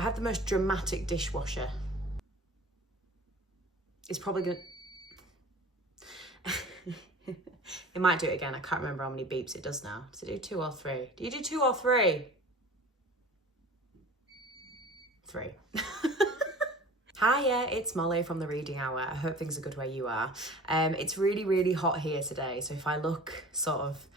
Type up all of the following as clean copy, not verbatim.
I have the most dramatic dishwasher. It's probably gonna... It might do it again. I can't remember how many beeps it does now. Does it do 2 or 3? Do you do 2 or 3? 3. Hiya, it's Molly from the Reading Hour. I hope things are good where you are. It's really, really hot here today, so if I look sort of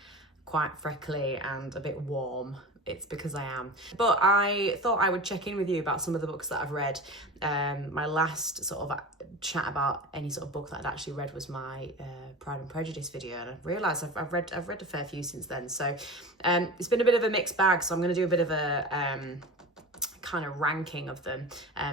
quite freckly and a bit warm, it's because I am. But I thought I would check in with you about some of the books that I've read. My last sort of chat about any sort of book that I'd actually read was my Pride and Prejudice video, and I've realised I've read a fair few since then. So it's been a bit of a mixed bag, so I'm going to do a bit of a kind of ranking of them.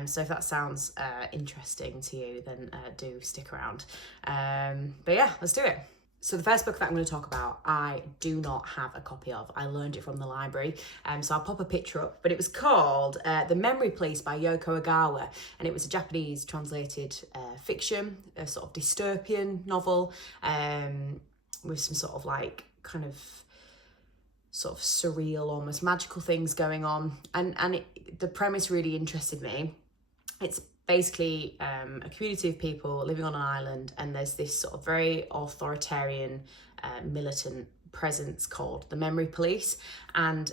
So if that sounds interesting to you, then do stick around. But yeah, let's do it. So the first book that I'm going to talk about, I do not have a copy of. I learned it from the library, so I'll pop a picture up. But it was called The Memory Police by Yoko Ogawa, and it was a Japanese translated fiction, a sort of dystopian novel, with some sort of like kind of sort of surreal, almost magical things going on. And the premise really interested me. It's basically a community of people living on an island, and there's this sort of very authoritarian, militant presence called the Memory Police, and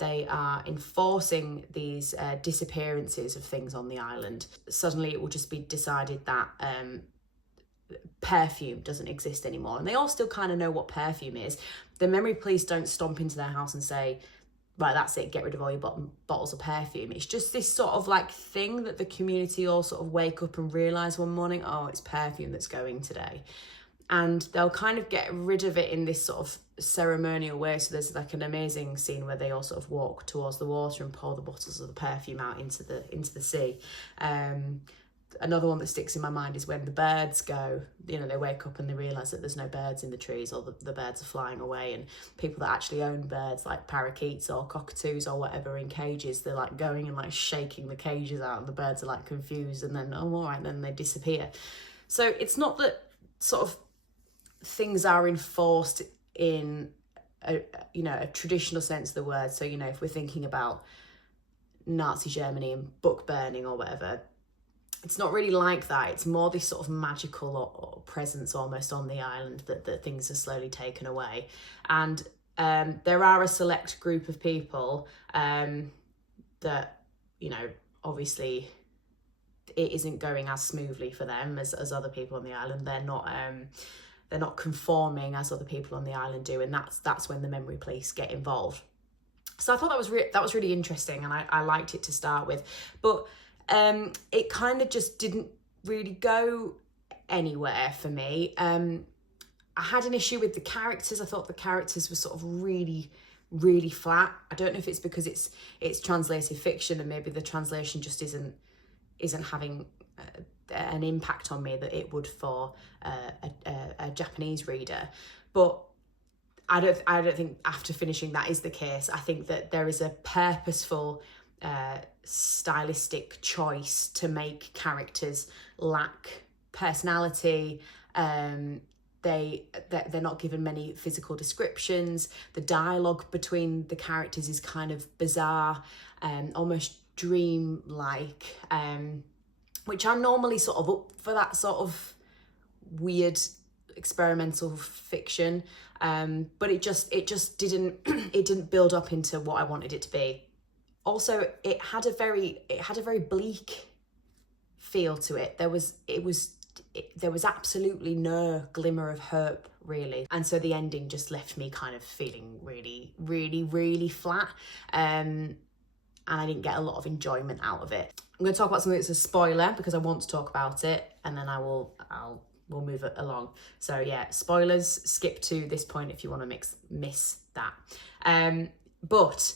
they are enforcing these disappearances of things on the island. Suddenly it will just be decided that perfume doesn't exist anymore, and they all still kind of know what perfume is. The Memory Police don't stomp into their house and say, right, that's it, get rid of all your bottles of perfume. It's just this sort of like thing that the community all sort of wake up and realise one morning, oh, it's perfume that's going today. And they'll kind of get rid of it in this sort of ceremonial way. So there's like an amazing scene where they all sort of walk towards the water and pour the bottles of the perfume out into the sea. Another one that sticks in my mind is when the birds go, you know, they wake up and they realise that there's no birds in the trees, or the birds are flying away, and people that actually own birds, like parakeets or cockatoos or whatever in cages, they're like going and like shaking the cages out, and the birds are like confused, and then, oh, all right, then they disappear. So it's not that sort of things are enforced in a traditional sense of the word. So, you know, if we're thinking about Nazi Germany and book burning or whatever, it's not really like that. It's more this sort of magical or presence almost on the island that things are slowly taken away. And there are a select group of people that, you know, obviously it isn't going as smoothly for them as other people on the island. They're not conforming as other people on the island do, and that's when the Memory Police get involved. So I thought that was really interesting, and I liked it to start with. But it kind of just didn't really go anywhere for me. I had an issue with the characters. I thought the characters were sort of really, really flat. I don't know if it's because it's translated fiction, and maybe the translation just isn't having an impact on me that it would for a Japanese reader. But I don't think after finishing that is the case. I think that there is a purposeful stylistic choice to make characters lack personality. They're not given many physical descriptions. The dialogue between the characters is kind of bizarre, almost dream-like, which I'm normally sort of up for that sort of weird experimental fiction, but it just didn't build up into what I wanted it to be. Also, it had a very bleak feel to it. There was absolutely no glimmer of hope, really, and so the ending just left me kind of feeling really, really, really flat, and I didn't get a lot of enjoyment out of it. I'm going to talk about something that's a spoiler because I want to talk about it, and then we'll move it along. So yeah, spoilers. Skip to this point if you want to miss that. But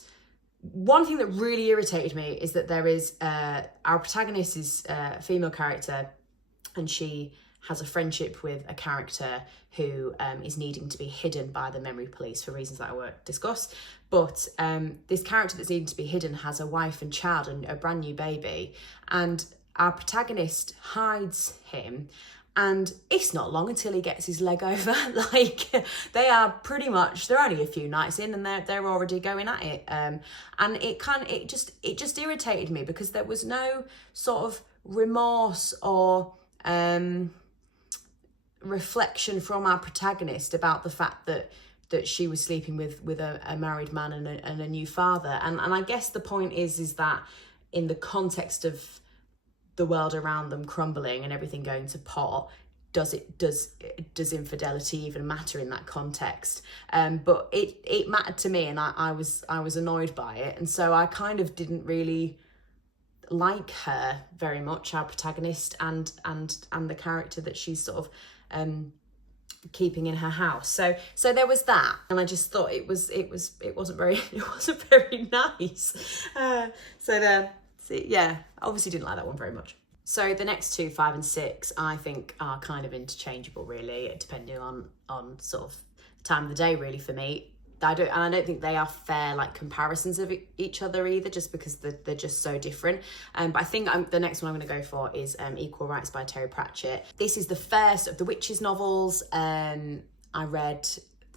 one thing that really irritated me is that there is our protagonist is a female character, and she has a friendship with a character who is needing to be hidden by the Memory Police for reasons that I won't discuss. But this character that's needing to be hidden has a wife and child and a brand new baby, and our protagonist hides him. And it's not long until he gets his leg over. Like, they're only a few nights in and they're already going at it. And it just irritated me because there was no sort of remorse or reflection from our protagonist about the fact that she was sleeping with a married man and a new father. And I guess the point is that in the context of the world around them crumbling and everything going to pot, does infidelity even matter in that context? But it mattered to me, and I was annoyed by it, and so I kind of didn't really like her very much, our protagonist, and the character that she's sort of keeping in her house. So there was that, and I just thought it wasn't very nice. Yeah, obviously didn't like that one very much. So the next two, 5 and 6, I think are kind of interchangeable, really, depending on sort of the time of the day, really, for me. I don't think they are fair, like, comparisons of each other either, just because they're just so different. But I think the next one I'm going to go for is Equal Rites by Terry Pratchett. This is the first of the Witches novels. I read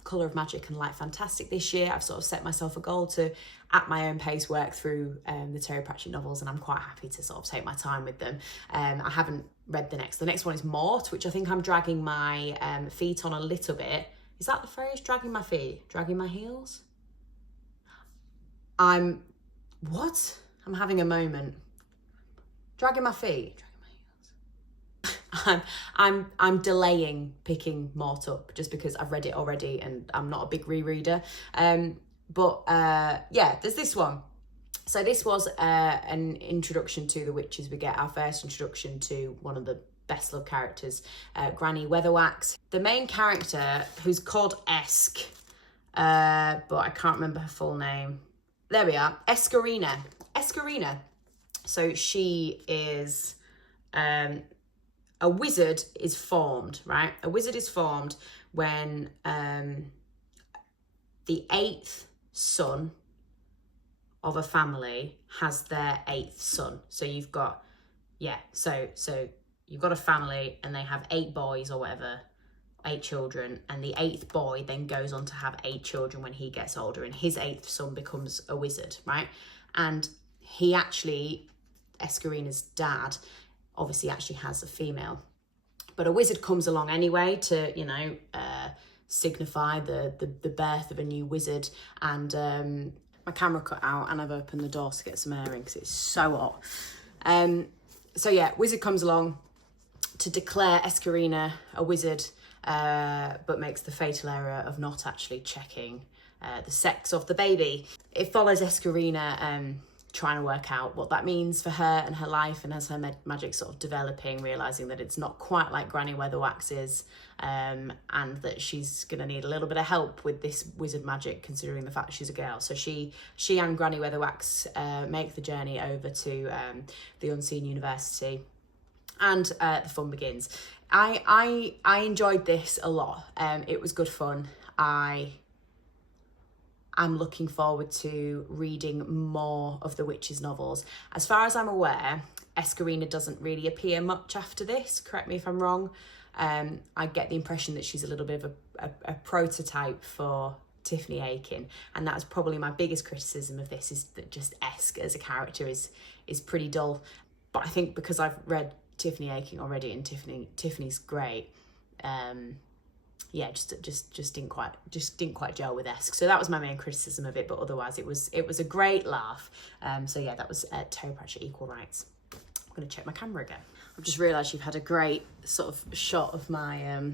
Colour of Magic and Light Fantastic this year. I've sort of set myself a goal to, at my own pace, work through the Terry Pratchett novels, and I'm quite happy to sort of take my time with them. I haven't read the next. The next one is Mort, which I think I'm dragging my feet on a little bit. Is that the phrase? Dragging my feet? Dragging my heels? I'm having a moment. Dragging my feet. I'm delaying picking Mort up just because I've read it already and I'm not a big rereader. Yeah, there's this one. So this was an introduction to the witches. We get our first introduction to one of the best loved characters, Granny Weatherwax. The main character, who's called Esk, but I can't remember her full name. There we are, Escarina. So she is, a wizard is formed, right? A wizard is formed when the 8th son of a family has their 8th son. So you've got, so you've got a family and they have 8 boys or whatever, 8 children, and the 8th boy then goes on to have 8 children when he gets older, and his 8th son becomes a wizard, right? And he actually, Escarina's dad, obviously actually has a female, but a wizard comes along anyway to, signify the birth of a new wizard. And my camera cut out and I've opened the door to get some air in because it's so hot. So yeah, wizard comes along to declare Escarina a wizard, but makes the fatal error of not actually checking the sex of the baby. It follows Escarina trying to work out what that means for her and her life, and as her magic sort of developing, realising that it's not quite like Granny Weatherwax's, and that she's going to need a little bit of help with this wizard magic, considering the fact she's a girl. So she and Granny Weatherwax make the journey over to the Unseen University, and the fun begins. I enjoyed this a lot. It was good fun. I'm looking forward to reading more of the Witches novels. As far as I'm aware, Escarina doesn't really appear much after this. Correct me if I'm wrong. I get the impression that she's a little bit of a prototype for Tiffany Aching, and that's probably my biggest criticism of this, is that just Esk as a character is pretty dull. But I think because I've read Tiffany Aching already, and Tiffany's great. Just didn't quite gel with Esk. So that was my main criticism of it, but otherwise it was a great laugh. So yeah, that was Terry Pratchett, Equal Rites. I'm going to check my camera again. I've just realised you've had a great sort of shot of my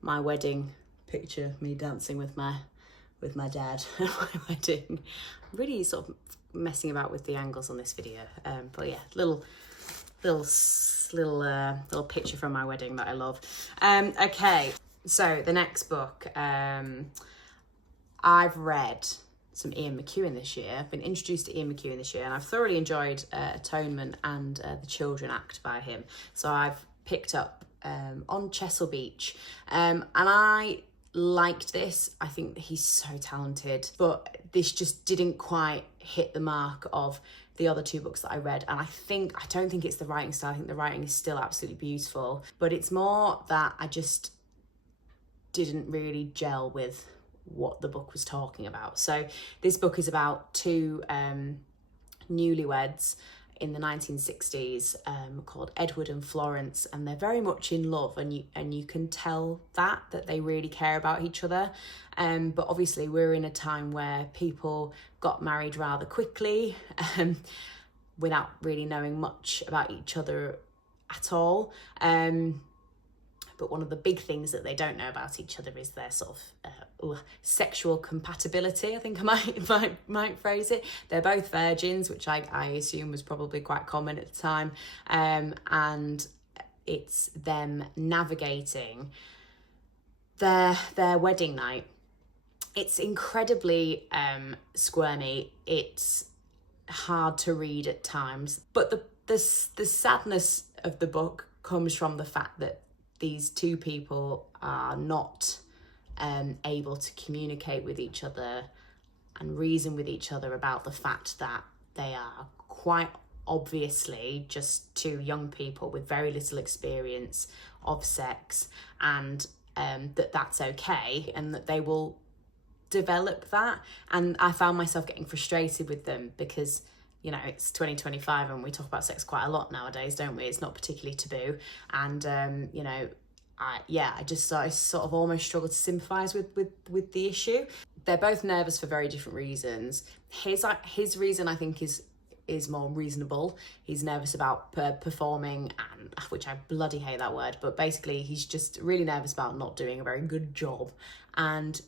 my wedding picture, me dancing with my dad at my wedding. Really sort of messing about with the angles on this video. But yeah, little picture from my wedding that I love. Okay. So the next book, I've read some Ian McEwan this year. I've been introduced to Ian McEwan this year, and I've thoroughly enjoyed Atonement and The Children Act by him. So I've picked up On Chesil Beach, and I liked this. I think that he's so talented, but this just didn't quite hit the mark of the other two books that I read. And I don't think it's the writing style. I think the writing is still absolutely beautiful, but it's more that I just didn't really gel with what the book was talking about. So this book is about two newlyweds in the 1960s called Edward and Florence, and they're very much in love, and you can tell that they really care about each other. But obviously we're in a time where people got married rather quickly without really knowing much about each other at all. But one of the big things that they don't know about each other is their sort of sexual compatibility, I think I might phrase it. They're both virgins, which I assume was probably quite common at the time. And it's them navigating their wedding night. It's incredibly squirmy. It's hard to read at times. But the sadness of the book comes from the fact that these two people are not able to communicate with each other and reason with each other about the fact that they are quite obviously just two young people with very little experience of sex, and that's okay, and that they will develop that. And I found myself getting frustrated with them because, you know, it's 2025 and we talk about sex quite a lot nowadays, don't we? It's not particularly taboo. And, you know, I sort of almost struggle to sympathise with the issue. They're both nervous for very different reasons. His reason, I think, is more reasonable. He's nervous about performing, and which I bloody hate that word, but basically he's just really nervous about not doing a very good job. And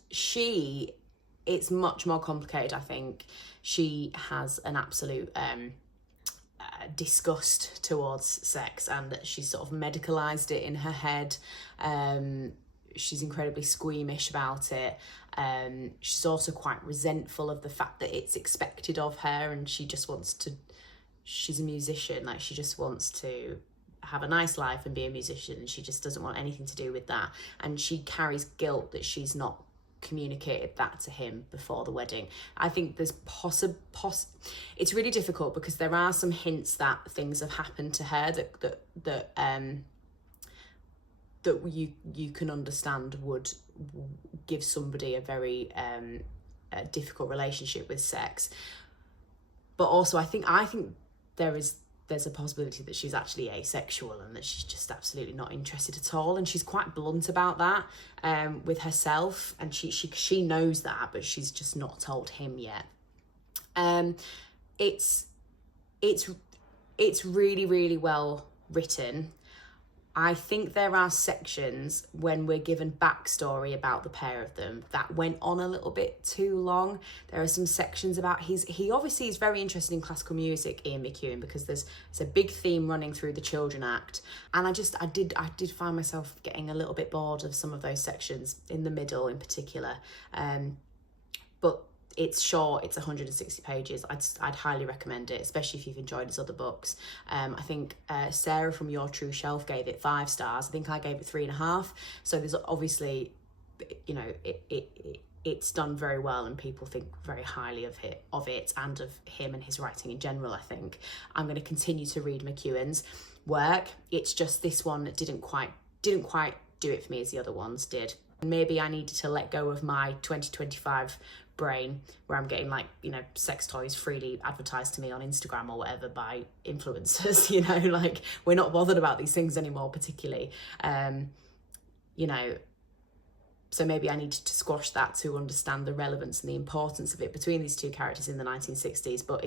it's much more complicated, I think. She has an absolute disgust towards sex, and she's sort of medicalised it in her head. She's incredibly squeamish about it. She's also quite resentful of the fact that it's expected of her, and she's a musician, like she just wants to have a nice life and be a musician, and she just doesn't want anything to do with that. And she carries guilt that she's not communicated that to him before the wedding. I think there's it's really difficult because there are some hints that things have happened to her that you can understand would give somebody a very difficult relationship with sex. But also I think there's a possibility that she's actually asexual and that she's just absolutely not interested at all. And she's quite blunt about that with herself, and she knows that, but she's just not told him yet. It's really, really well written. I think there are sections when we're given backstory about the pair of them that went on a little bit too long. There are some sections about he obviously is very interested in classical music, Ian McEwan, because there's a big theme running through the Children Act, and I did find myself getting a little bit bored of some of those sections in the middle in particular. But it's short, it's 160 pages. I'd highly recommend it, especially if you've enjoyed his other books. I think Sarah from Your True Shelf gave it 5 stars. I think I gave it 3.5. So there's obviously, you know, it's done very well, and people think very highly of it and of him and his writing in general. I think I'm going to continue to read McEwan's work. It's just this one that didn't quite do it for me as the other ones did. And maybe I needed to let go of my 2025 brain where I'm getting, like, you know, sex toys freely advertised to me on Instagram or whatever by influencers. You know, like, we're not bothered about these things anymore particularly. You know, so maybe I needed to squash that to understand the relevance and the importance of it between these two characters in the 1960s. But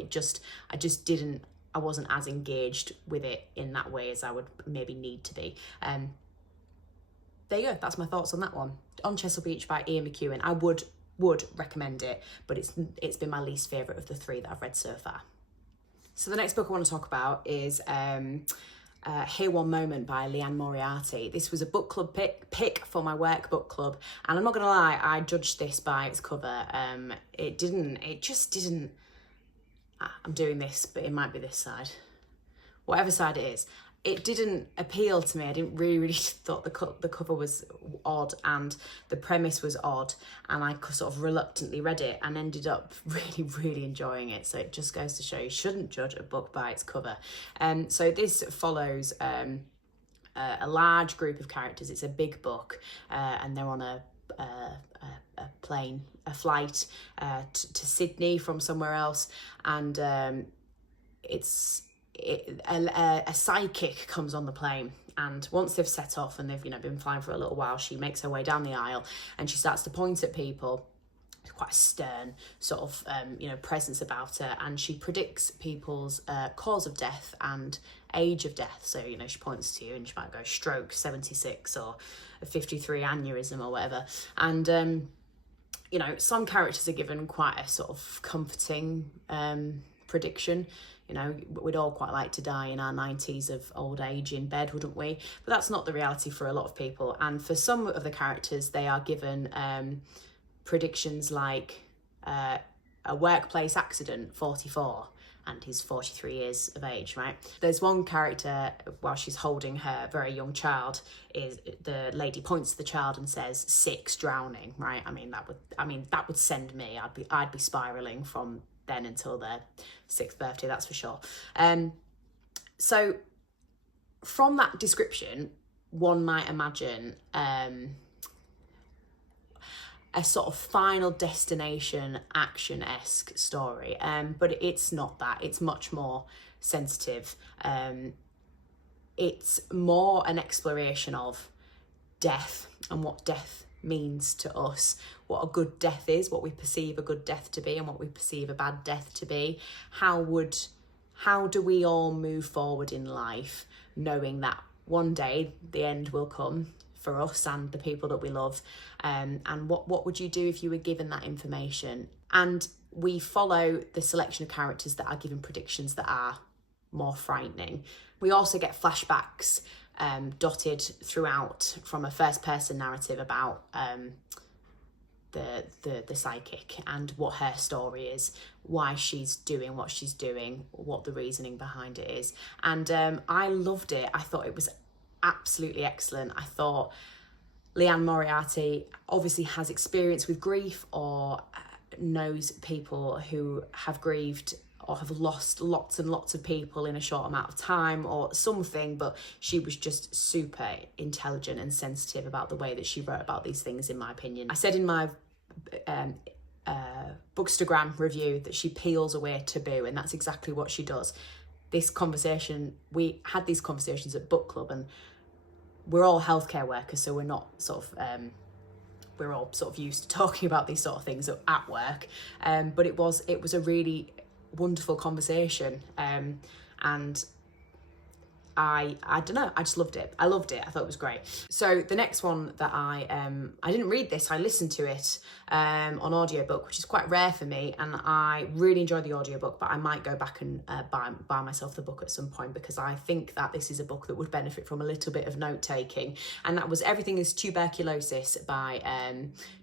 I wasn't as engaged with it in that way as I would maybe need to be. There you go, that's my thoughts on that one. On Chesil Beach by Ian McEwan. I would recommend it, but it's been my least favourite of the 3 that I've read so far. So the next book I want to talk about is Here One Moment by Liane Moriarty. This was a book club pick for my work book club, and I'm not gonna lie, I judged this by its cover. It just didn't. I'm doing this, but it might be this side. Whatever side it is, it didn't appeal to me. I didn't really thought the cover was odd and the premise was odd, and I sort of reluctantly read it and ended up really enjoying it. So it just goes to show you shouldn't judge a book by its cover. So this follows a large group of characters. It's a big book, and they're on a plane, a flight to Sydney from somewhere else, and a psychic comes on the plane, and once they've set off and they've been flying for a little while, she makes her way down the aisle and she starts to point at people. It's quite a stern sort of presence about her, and she predicts people's cause of death and age of death. So she points to you and she might go stroke 76 or a 53 aneurysm or whatever, and some characters are given quite a sort of comforting prediction. We'd all quite like to die in our 90s of old age in bed, wouldn't we? But that's not the reality for a lot of people. And for some of the characters, they are given predictions like a workplace accident, 44, and he's 43 years of age, right? There's one character, while she's holding her very young child, is the lady points to the child and says 6, drowning, right? That would send me. I'd be spiraling from then until their 6th birthday, that's for sure. So from that description, one might imagine a sort of Final Destination action-esque story, but it's not that. It's much more sensitive. It's more an exploration of death and what death means to us, what a good death is, what we perceive a good death to be and what we perceive a bad death to be. How do we all move forward in life knowing that one day the end will come for us and the people that we love, and what would you do if you were given that information? And we follow the selection of characters that are given predictions that are more frightening. We also get flashbacks dotted throughout from a first person narrative about the psychic and what her story is, why she's doing what she's doing, what the reasoning behind it is. And I loved it. I thought it was absolutely excellent. I thought Liane Moriarty obviously has experience with grief or knows people who have grieved or have lost lots and lots of people in a short amount of time or something, but she was just super intelligent and sensitive about the way that she wrote about these things, in my opinion. I said in my Bookstagram review that she peels away taboo, and that's exactly what she does. This conversation, we had these conversations at book club, and we're all healthcare workers, so we're not sort of we're all sort of used to talking about these sort of things at work, but it was a really wonderful conversation, and I don't know, I just loved it. I thought it was great. So the next one that I didn't read this, I listened to it on audiobook, which is quite rare for me, and I really enjoyed the audiobook, but I might go back and buy myself the book at some point, because I think that this is a book that would benefit from a little bit of note-taking, and that was Everything is Tuberculosis by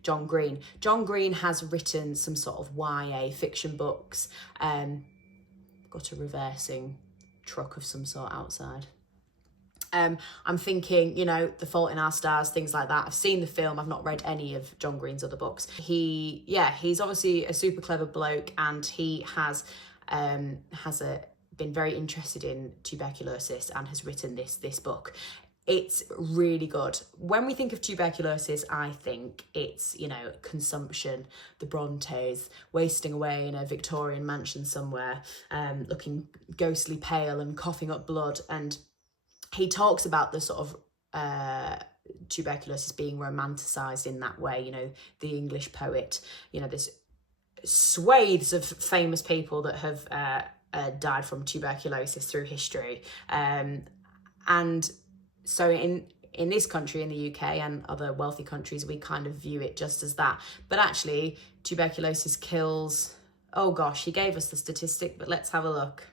John Green. John Green has written some sort of YA fiction books. Got a reversing truck of some sort outside. I'm thinking, The Fault in Our Stars, things like that. I've seen the film. I've not read any of John Green's other books. He's obviously a super clever bloke, and he has been very interested in tuberculosis and has written this book. It's really good. When we think of tuberculosis, I think it's, consumption, the Brontes, wasting away in a Victorian mansion somewhere, looking ghostly pale and coughing up blood. And he talks about the sort of tuberculosis being romanticised in that way, the English poet, there's swathes of famous people that have died from tuberculosis through history. And so in this country, in the UK and other wealthy countries, we kind of view it just as that. But actually, tuberculosis kills, oh gosh, he gave us the statistic, but let's have a look.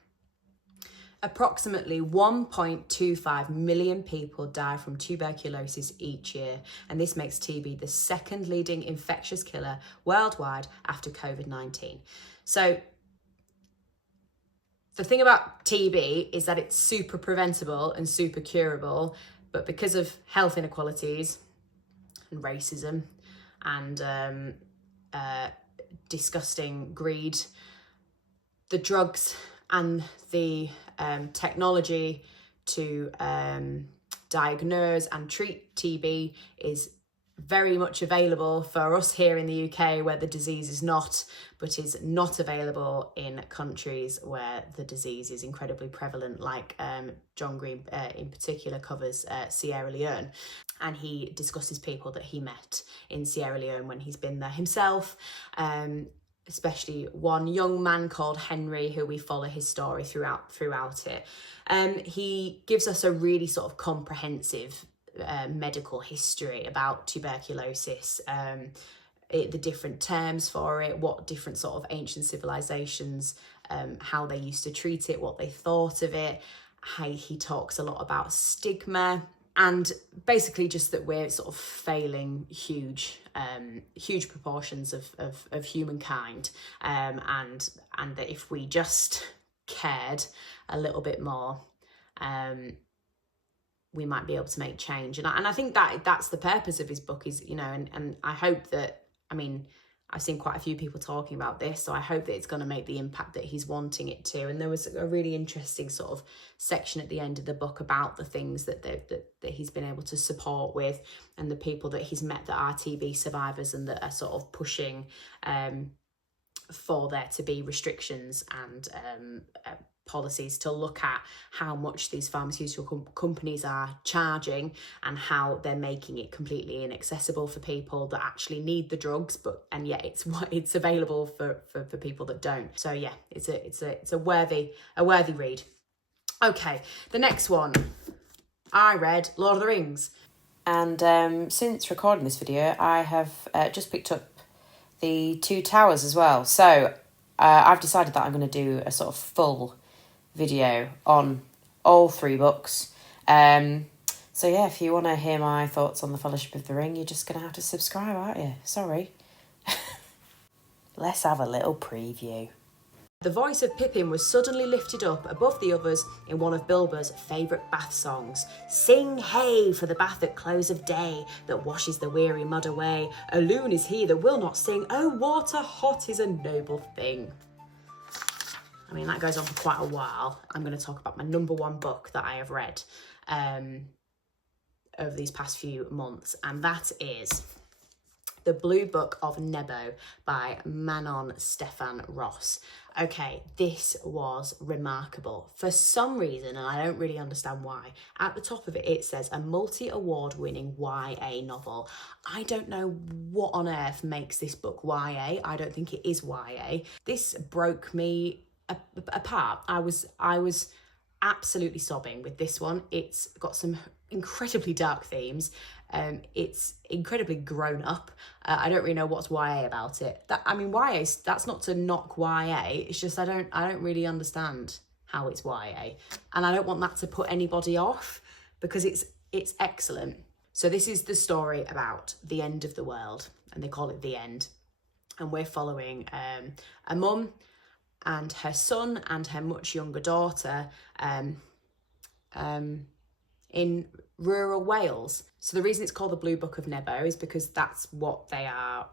Approximately 1.25 million people die from tuberculosis each year, and this makes TB the second leading infectious killer worldwide after COVID-19. So The thing about TB is that it's super preventable and super curable, but because of health inequalities and racism and disgusting greed, the drugs and the technology to diagnose and treat TB is very much available for us here in the UK, where the disease is not, but is not available in countries where the disease is incredibly prevalent, like John Green in particular covers Sierra Leone. And he discusses people that he met in Sierra Leone when he's been there himself, especially one young man called Henry, who we follow his story throughout it. He gives us a really sort of comprehensive medical history about tuberculosis, the different terms for it, what different sort of ancient civilizations, how they used to treat it, what they thought of it. He talks a lot about stigma, and basically just that we're sort of failing huge proportions of humankind, and that if we just cared a little bit more, we might be able to make change. And I think that's the purpose of his book, is, you know, and I hope that, I mean, I've seen quite a few people talking about this, so I hope that it's going to make the impact that he's wanting it to. And there was a really interesting sort of section at the end of the book about the things that he's been able to support with, and the people that he's met that are TB survivors and that are sort of pushing for there to be restrictions and policies to look at how much these pharmaceutical companies are charging, and how they're making it completely inaccessible for people that actually need the drugs, and yet it's available for people that don't. So yeah, it's a worthy read. Okay, the next one, I read Lord of the Rings, and since recording this video, I have just picked up the Two Towers as well. So I've decided that I'm going to do a sort of full video on all three books. So yeah, if you want to hear my thoughts on the Fellowship of the Ring, you're just going to have to subscribe, aren't you? Sorry. Let's have a little preview. The voice of Pippin was suddenly lifted up above the others in one of Bilbo's favourite bath songs. Sing hey for the bath at close of day, that washes the weary mud away. A loon is he that will not sing, oh water hot is a noble thing. I mean, that goes on for quite a while. I'm going to talk about my number one book that I have read over these past few months, and that is The Blue Book of Nebo by Manon Steffan Ross. Okay, this was remarkable. For some reason, and I don't really understand why, at the top of it, it says a multi-award winning YA novel. I don't know what on earth makes this book YA. I don't think it is YA. This broke me apart. I was absolutely sobbing with this one. It's got some incredibly dark themes. It's incredibly grown up. I don't really know what's YA about it. YA, that's not to knock YA. It's just I don't really understand how it's YA, and I don't want that to put anybody off, because it's excellent. So this is the story about the end of the world, and they call it The End, and we're following a mum and her son and her much younger daughter in rural Wales. So the reason it's called The Blue Book of Nebo is because that's what they are.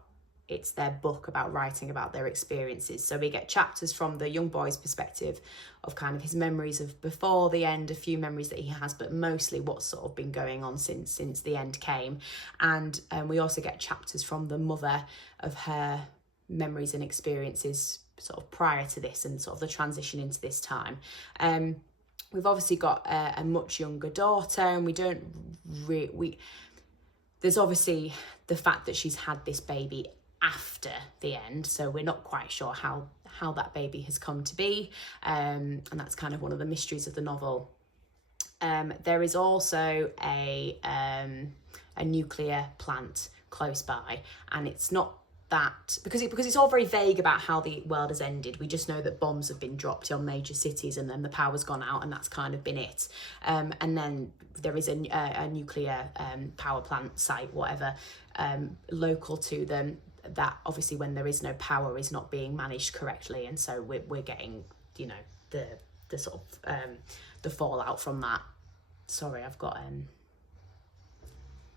It's their book about writing about their experiences. So we get chapters from the young boy's perspective of kind of his memories of before the end, a few memories that he has, but mostly what's sort of been going on since the end came. And we also get chapters from the mother of her memories and experiences sort of prior to this and sort of the transition into this time. We've obviously got a much younger daughter, and there's obviously the fact that she's had this baby after the end, so we're not quite sure how that baby has come to be, and that's kind of one of the mysteries of the novel. There is also a nuclear plant close by, and it's not that because it's all very vague about how the world has ended. We just know that bombs have been dropped on major cities, and then the power's gone out, and that's kind of been it. And then there is a nuclear power plant site, whatever, local to them, that obviously when there is no power is not being managed correctly, and so we're getting, you know, the sort of the fallout from that. Sorry, I've got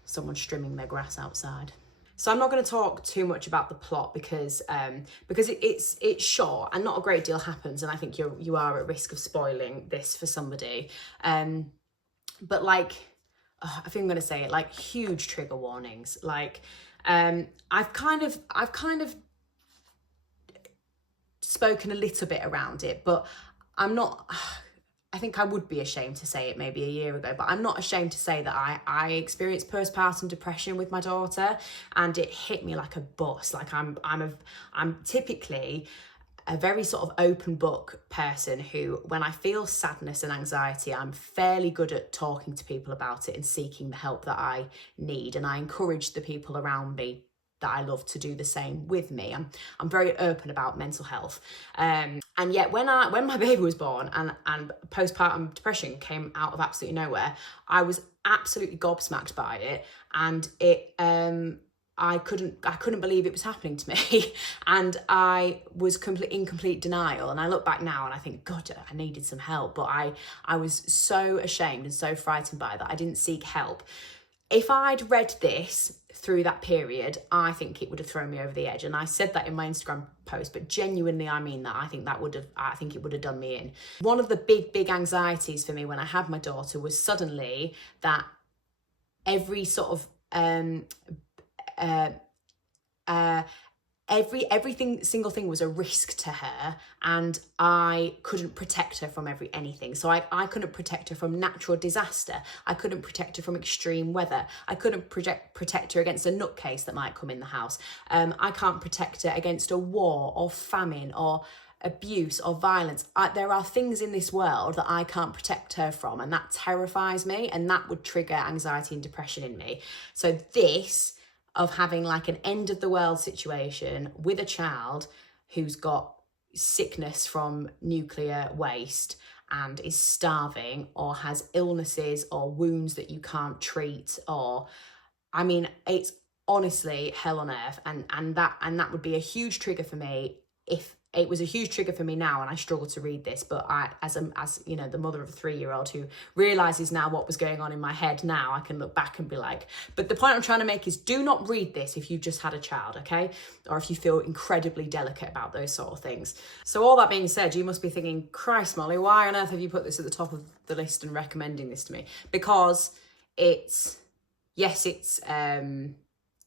someone trimming their grass outside. So I'm not going to talk too much about the plot because it's short and not a great deal happens, and I think you are at risk of spoiling this for somebody. But like, I think I'm going to say it, like, huge trigger warnings. Like, I've kind of spoken a little bit around it, but I'm not. I think I would be ashamed to say it maybe a year ago, but I'm not ashamed to say that I experienced postpartum depression with my daughter, and it hit me like a bus. Like I'm typically a very sort of open book person who, when I feel sadness and anxiety, I'm fairly good at talking to people about it and seeking the help that I need. And I encourage the people around me that I love to do the same with me. I'm very open about mental health. And yet when my baby was born and postpartum depression came out of absolutely nowhere, I was absolutely gobsmacked by it. And I couldn't believe it was happening to me. And I was in complete denial. And I look back now and I think, God, I needed some help. But I was so ashamed and so frightened by that I didn't seek help. If I'd read this through that period, I think it would have thrown me over the edge. And I said that in my Instagram post, but genuinely I mean that. I think it would have done me in. One of the big anxieties for me when I had my daughter was suddenly that every sort of single thing was a risk to her, and I couldn't protect her from anything. So I couldn't protect her from natural disaster. I couldn't protect her from extreme weather. I couldn't protect her against a nutcase that might come in the house. I can't protect her against a war or famine or abuse or violence. There are things in this world that I can't protect her from, and that terrifies me, and that would trigger anxiety and depression in me. So this of having like an end of the world situation with a child who's got sickness from nuclear waste and is starving or has illnesses or wounds that you can't treat, or, I mean, it's honestly hell on earth. And that would be a huge trigger for me. If it was a huge trigger for me now, and I struggle to read this, but I, as you know, the mother of a 3-year-old who realizes now what was going on in my head, now I can look back and be like, but the point I'm trying to make is, do not read this if you've just had a child, okay? Or if you feel incredibly delicate about those sort of things. So all that being said, you must be thinking, Christ, Molly, why on earth have you put this at the top of the list and recommending this to me? Because it's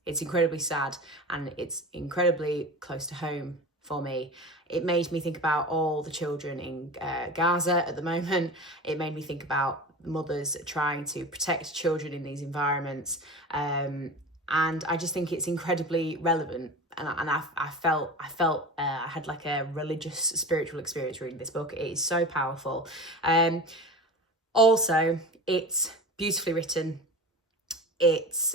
incredibly sad, and it's incredibly close to home for me. It made me think about all the children in Gaza at the moment. It made me think about mothers trying to protect children in these environments. And I just think it's incredibly relevant. And I felt I had like a religious, spiritual experience reading this book. It is so powerful. Also, it's beautifully written. It's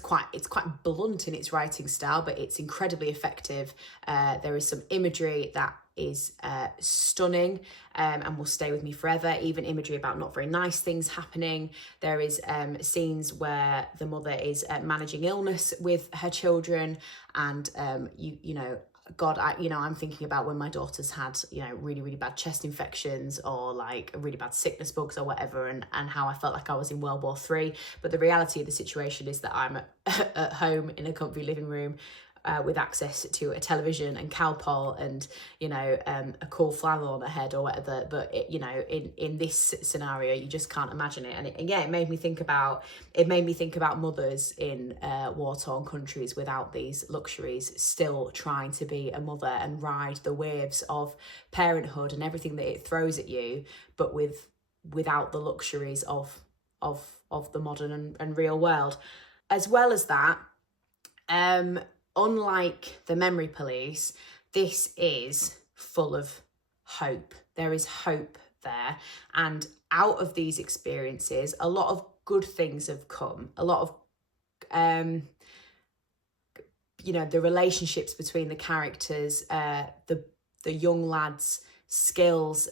quite blunt in its writing style, but it's incredibly effective. There is some imagery that is stunning and will stay with me forever, even imagery about not very nice things happening. There is scenes where the mother is managing illness with her children, and you know, God, I'm thinking about when my daughter's had, really, really bad chest infections or like really bad sickness bugs or whatever, and how I felt like I was in World War III. But the reality of the situation is that I'm at home in a comfy living room with access to a television and Calpol and, a cool flannel on her head or whatever. But, in this scenario, you just can't imagine it. And it made me think about mothers in war-torn countries without these luxuries, still trying to be a mother and ride the waves of parenthood and everything that it throws at you, but without the luxuries of the modern and real world. As well as that, unlike The Memory Police, this is full of hope. There is hope there. And out of these experiences, a lot of good things have come. A lot of, the relationships between the characters, the young lads' skills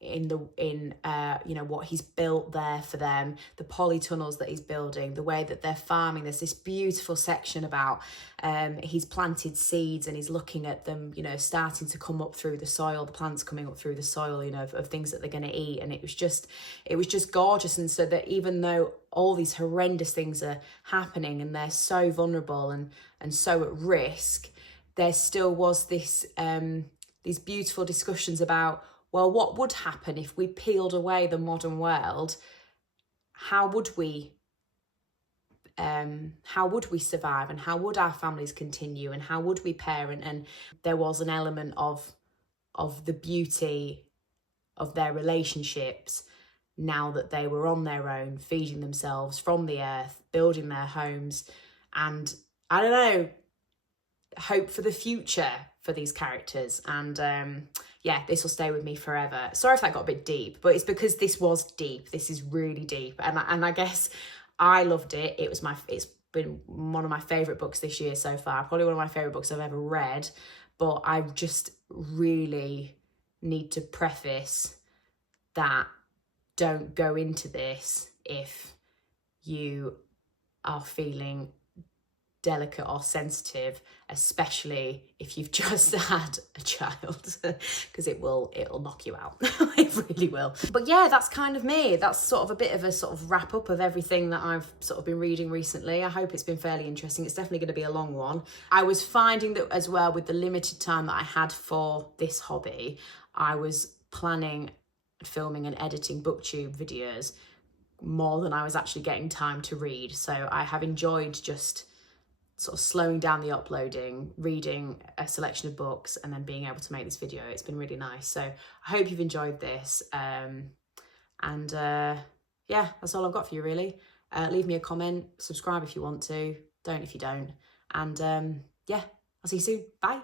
you know, what he's built there for them, the polytunnels that he's building, the way that they're farming. There's this beautiful section about he's planted seeds and he's looking at them, you know, starting to come up through the soil, the plants coming up through the soil, you know, of things that they're going to eat. And it was just gorgeous. And so that even though all these horrendous things are happening and they're so vulnerable and so at risk, there still was this these beautiful discussions about, well, what would happen if we peeled away the modern world? How would we survive, and how would our families continue, and how would we parent? And there was an element of the beauty of their relationships now that they were on their own, feeding themselves from the earth, building their homes, and I don't know, hope for the future for these characters. And yeah, this will stay with me forever. Sorry if that got a bit deep, but it's because this was deep. This is really deep, and I guess I loved it. It's been one of my favourite books this year so far. Probably one of my favourite books I've ever read. But I just really need to preface that don't go into this if you are feeling delicate or sensitive, especially if you've just had a child, because it'll knock you out. It really will. But yeah, that's kind of me. That's sort of a bit of a sort of wrap up of everything that I've sort of been reading recently. I hope it's been fairly interesting. It's definitely going to be a long one. I was finding that as well, with the limited time that I had for this hobby, I was planning filming and editing booktube videos more than I was actually getting time to read. So I have enjoyed just sort of slowing down the uploading, reading a selection of books, and then being able to make this video. It's been really nice. So I hope you've enjoyed this. Yeah, that's all I've got for you, really. Leave me a comment, subscribe if you want to, don't if you don't. And yeah, I'll see you soon. Bye.